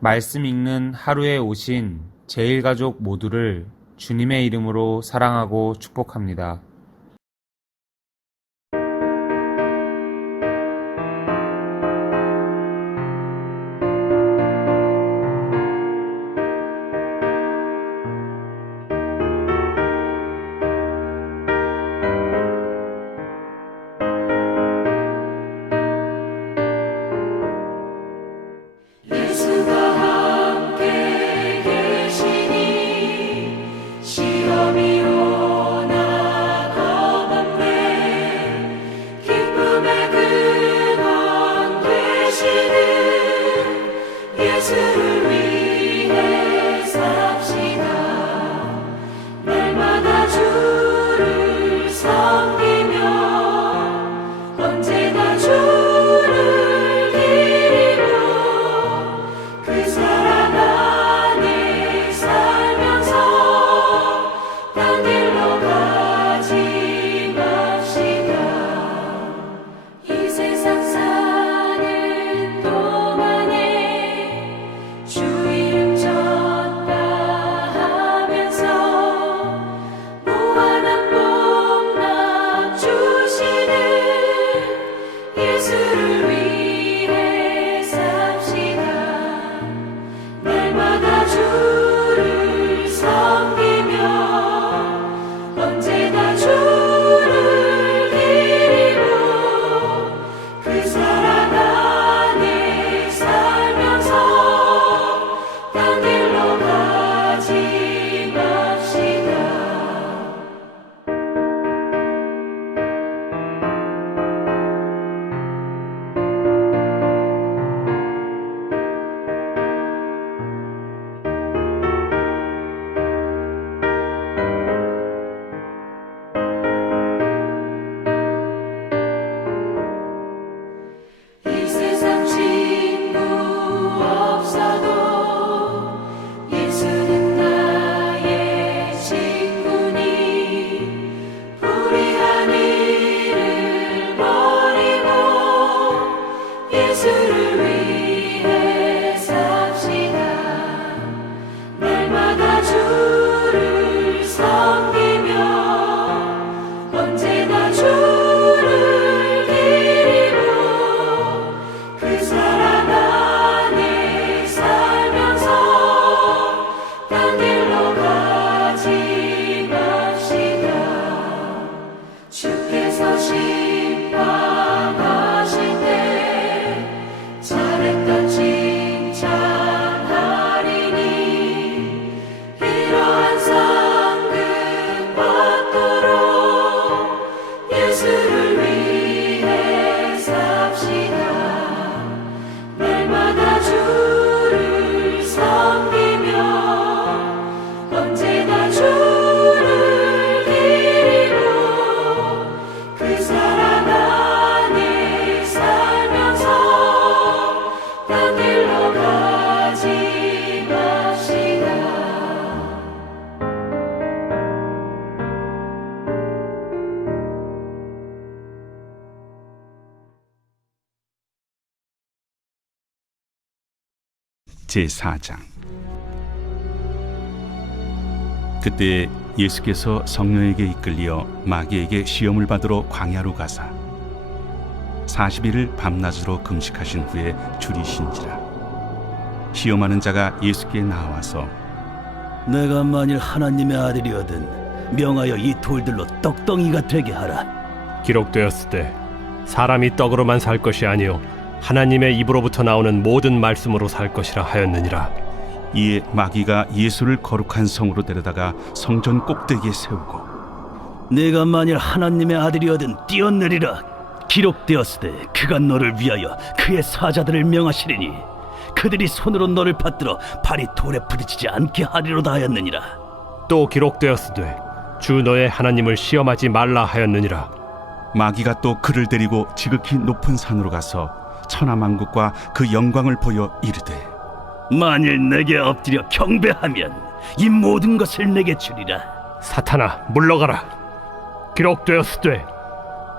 말씀 읽는 하루에 오신 제일가족 모두를 주님의 이름으로 사랑하고 축복합니다. 예수를 위해 삽시다. 날마다 주를 섬기며 언제나 주를 기리고 그 사랑 안에 살면서 딴 길로 가지 맙시다. 이 세상 사는 동안에 주 이름 전파 하면서 무한한 복락 주시는 예수를 위해 삽시다. 날마다 주를 섬기며 언제나 주를 기리고 그 사랑 안에 살면서 딴 길로 가지 맙시다. 이 세상 친구 없어도 예수는 나의 친구니 불의한 일을 버리고 예수를 위해 삽시다. 날마다 주를 섬기며 언제나 주를 기리고 그 사랑 안에 살면서 딴 길로 가지 맙시다. 주께서 심판하실 때 잘했다 칭찬하리니 이러한 상급 받도록 예수를 위해 삽시다. 날마다 주를 섬기며 언제나 주를 기리고 그 사랑 안에 살면서 딴 길로 가지 맙시다. 제4장. 그때 예수께서 성령에게 이끌려 마귀에게 시험을 받으러 광야로 가사 40일을 밤낮으로 금식하신 후에 줄이신지라. 시험하는 자가 예수께 나와서 내가 만일 하나님의 아들이거든 명하여 이 돌들로 떡덩이가 되게 하라. 기록되었으되 사람이 떡으로만 살 것이 아니요 하나님의 입으로부터 나오는 모든 말씀으로 살 것이라 하였느니라. 이에 마귀가 예수를 거룩한 성으로 데려다가 성전 꼭대기에 세우고 내가 만일 하나님의 아들이거든 뛰어내리라. 기록되었으되 그가 너를 위하여 그의 사자들을 명하시리니 그들이 손으로 너를 받들어 발이 돌에 부딪히지 않게 하리로다 하였느니라. 또 기록되었으되 주 너의 하나님을 시험하지 말라 하였느니라. 마귀가 또 그를 데리고 지극히 높은 산으로 가서 천하만국과 그 영광을 보여 이르되 만일 내게 엎드려 경배하면 이 모든 것을 내게 주리라. 사탄아 물러가라. 기록되었으되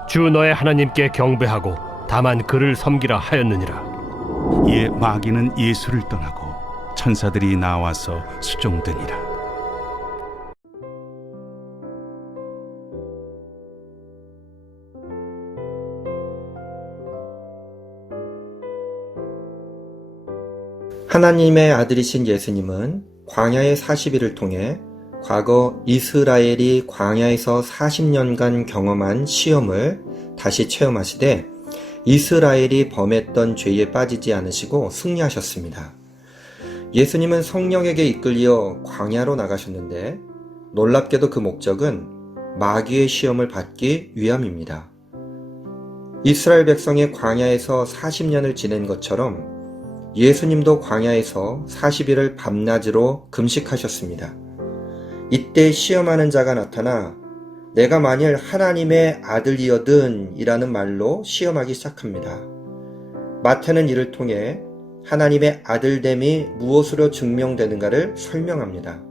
주 너의 하나님께 경배하고 다만 그를 섬기라 하였느니라. 이에 마귀는 예수를 떠나고 천사들이 나와서 수종드니라. 하나님의 아들이신 예수님은 광야의 40일을 통해 과거 이스라엘이 광야에서 40년간 경험한 시험을 다시 체험하시되 이스라엘이 범했던 죄에 빠지지 않으시고 승리하셨습니다. 예수님은 성령에게 이끌려 광야로 나가셨는데 놀랍게도 그 목적은 마귀의 시험을 받기 위함입니다. 이스라엘 백성이 광야에서 40년을 지낸 것처럼 예수님도 광야에서 40일을 밤낮으로 금식하셨습니다. 이때 시험하는 자가 나타나 내가 만일 하나님의 아들이거든 이라는 말로 시험하기 시작합니다. 마태는 이를 통해 하나님의 아들됨이 무엇으로 증명되는가를 설명합니다.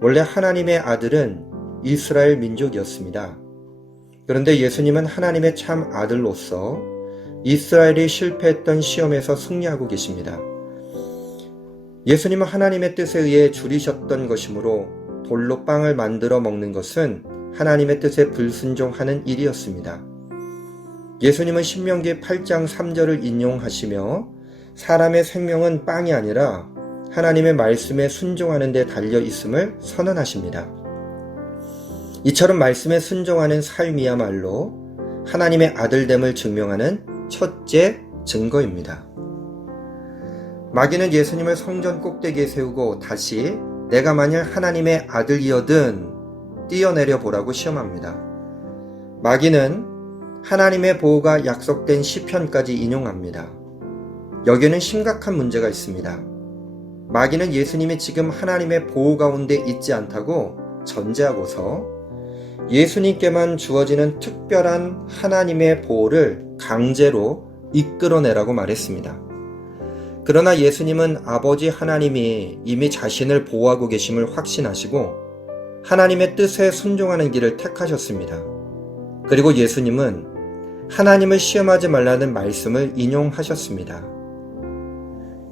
원래 하나님의 아들은 이스라엘 민족이었습니다. 그런데 예수님은 하나님의 참 아들로서 이스라엘이 실패했던 시험에서 승리하고 계십니다. 예수님은 하나님의 뜻에 의해 줄이셨던 것이므로 돌로 빵을 만들어 먹는 것은 하나님의 뜻에 불순종하는 일이었습니다. 예수님은 신명기 8장 3절을 인용하시며 사람의 생명은 빵이 아니라 하나님의 말씀에 순종하는 데 달려 있음을 선언하십니다. 이처럼 말씀에 순종하는 삶이야말로 하나님의 아들됨을 증명하는 첫째 증거입니다. 마귀는 예수님을 성전 꼭대기에 세우고 다시 내가 만일 하나님의 아들이거든 뛰어내려 보라고 시험합니다. 마귀는 하나님의 보호가 약속된 시편까지 인용합니다. 여기에는 심각한 문제가 있습니다. 마귀는 예수님이 지금 하나님의 보호 가운데 있지 않다고 전제하고서 예수님께만 주어지는 특별한 하나님의 보호를 강제로 이끌어내라고 말했습니다. 그러나 예수님은 아버지 하나님이 이미 자신을 보호하고 계심을 확신하시고 하나님의 뜻에 순종하는 길을 택하셨습니다. 그리고 예수님은 하나님을 시험하지 말라는 말씀을 인용하셨습니다.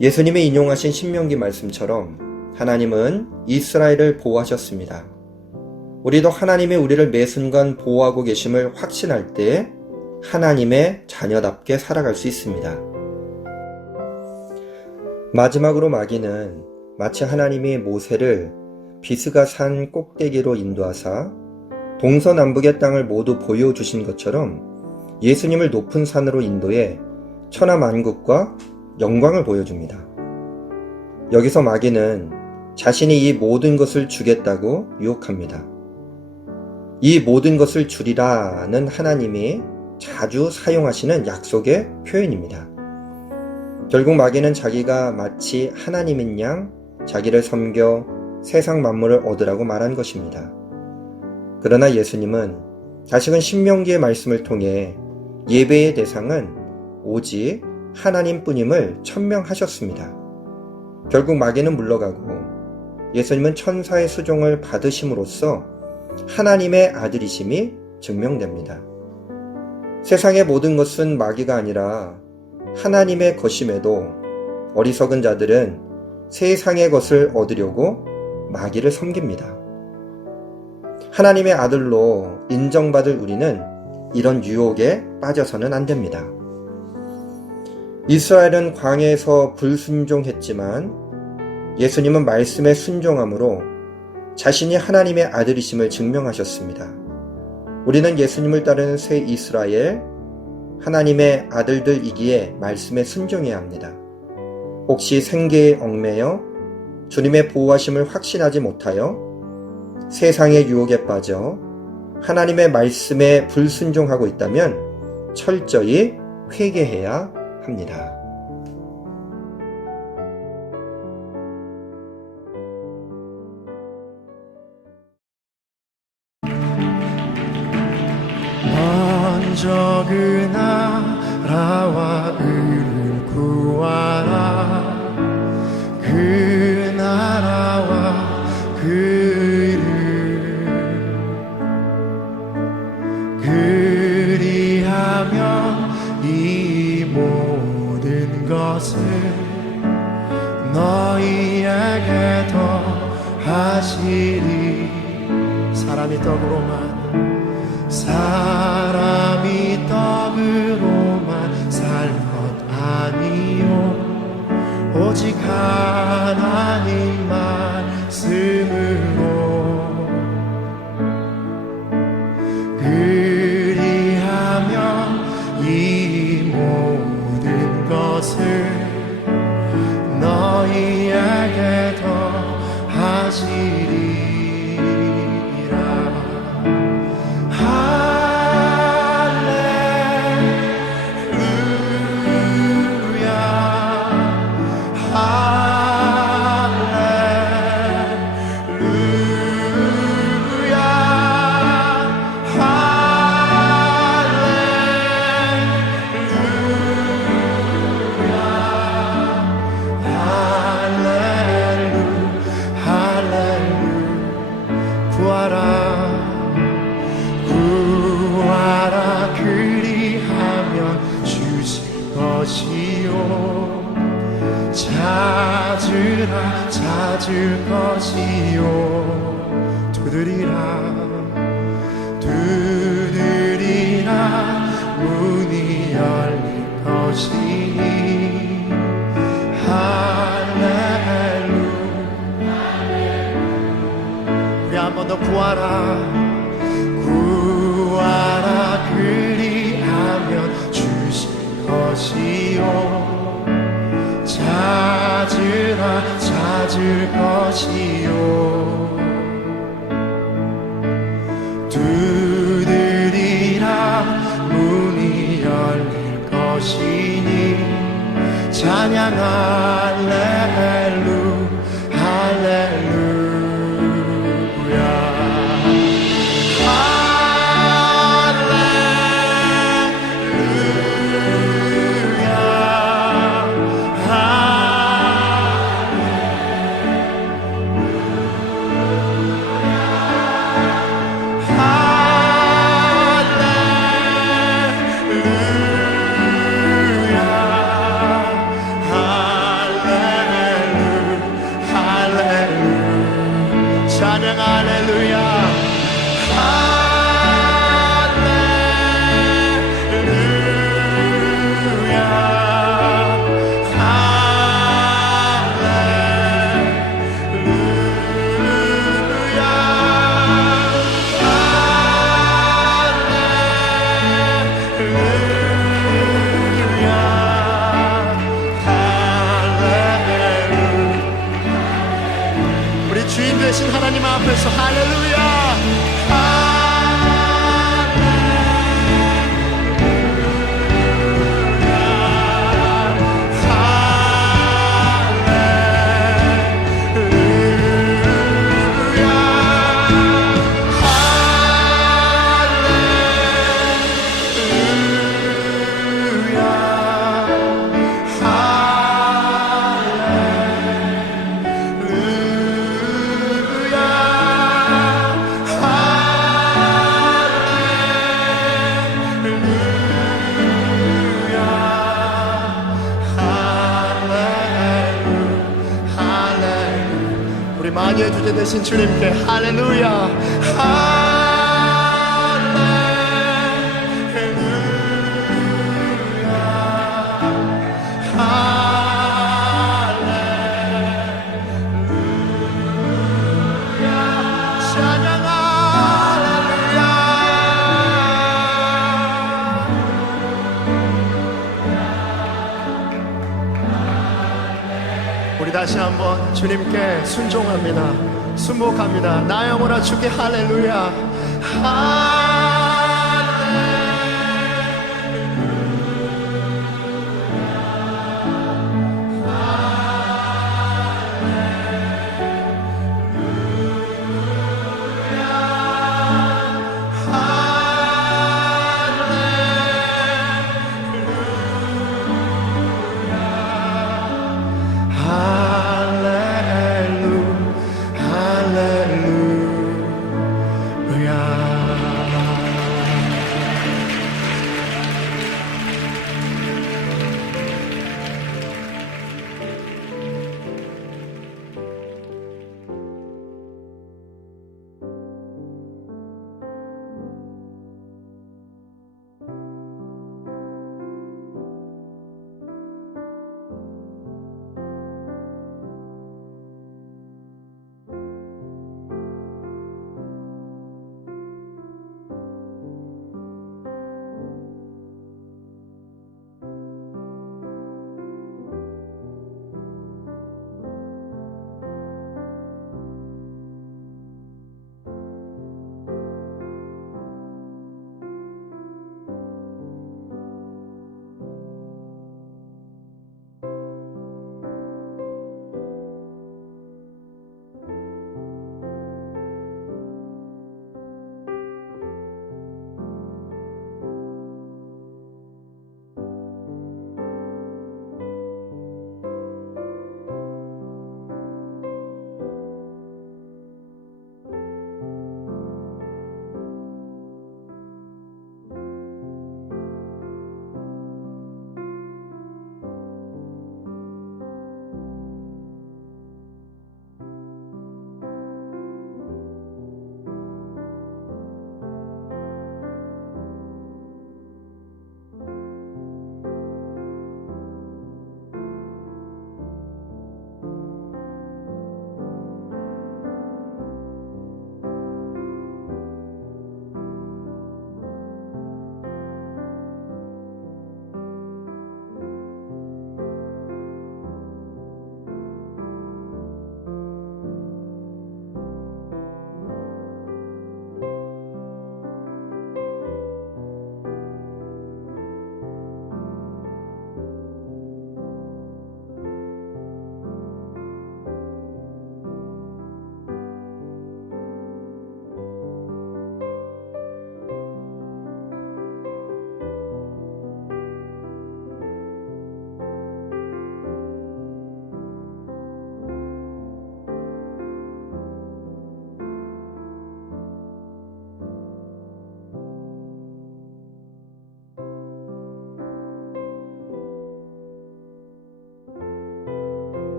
예수님이 인용하신 신명기 말씀처럼 하나님은 이스라엘을 보호하셨습니다. 우리도 하나님이 우리를 매 순간 보호하고 계심을 확신할 때 하나님의 자녀답게 살아갈 수 있습니다. 마지막으로 마귀는 마치 하나님이 모세를 비스가 산 꼭대기로 인도하사 동서남북의 땅을 모두 보여주신 것처럼 예수님을 높은 산으로 인도해 천하만국과 영광을 보여줍니다. 여기서 마귀는 자신이 이 모든 것을 주겠다고 유혹합니다. 이 모든 것을 주리라는 하나님이 자주 사용하시는 약속의 표현입니다. 결국 마귀는 자기가 마치 하나님인 양 자기를 섬겨 세상 만물을 얻으라고 말한 것입니다. 그러나 예수님은 다시금 신명기의 말씀을 통해 예배의 대상은 오직 하나님뿐임을 천명하셨습니다. 결국 마귀는 물러가고 예수님은 천사의 수종을 받으심으로써 하나님의 아들이심이 증명됩니다. 세상의 모든 것은 마귀가 아니라 하나님의 것임에도 어리석은 자들은 세상의 것을 얻으려고 마귀를 섬깁니다. 하나님의 아들로 인정받을 우리는 이런 유혹에 빠져서는 안 됩니다. 이스라엘은 광야에서 불순종했지만 예수님은 말씀에 순종함으로 자신이 하나님의 아들이심을 증명하셨습니다. 우리는 예수님을 따르는 새 이스라엘, 하나님의 아들들이기에 말씀에 순종해야 합니다. 혹시 생계에 얽매여 주님의 보호하심을 확신하지 못하여 세상의 유혹에 빠져 하나님의 말씀에 불순종하고 있다면 철저히 회개해야 합니다. 먼저 그 나라와 의를 구하라. 그 나라와 그 의를 그리하면 이 모든 것을 너희에게 더하시리. 사람이 떡으로만 살 것 아니요 오직 하나님 말씀으로 그리하면 이 모든 것을 너희에게 더하시리라. 구하라 그리하면 주실 것이요 찾으라 찾을 것이요 두드리라 문이 열릴 것이니 할렐루야. 우리 한 번 더 구하라 그리하면 주실 것이요 찾으라 찾을 것이요 두드리라 문이 열릴 것이니 찬양 할렐루 할렐루야. 찬양 할렐루야. 할렐루야. 우리 주인 되신 하나님 앞에서 할렐루야. 우리 만유의 주제 되신 주님께 할렐루야. 찬양 할렐루야. 우리 다시 한번 주님께 순종합니다. 순복합니다. 나 영혼아 주께 할렐루야.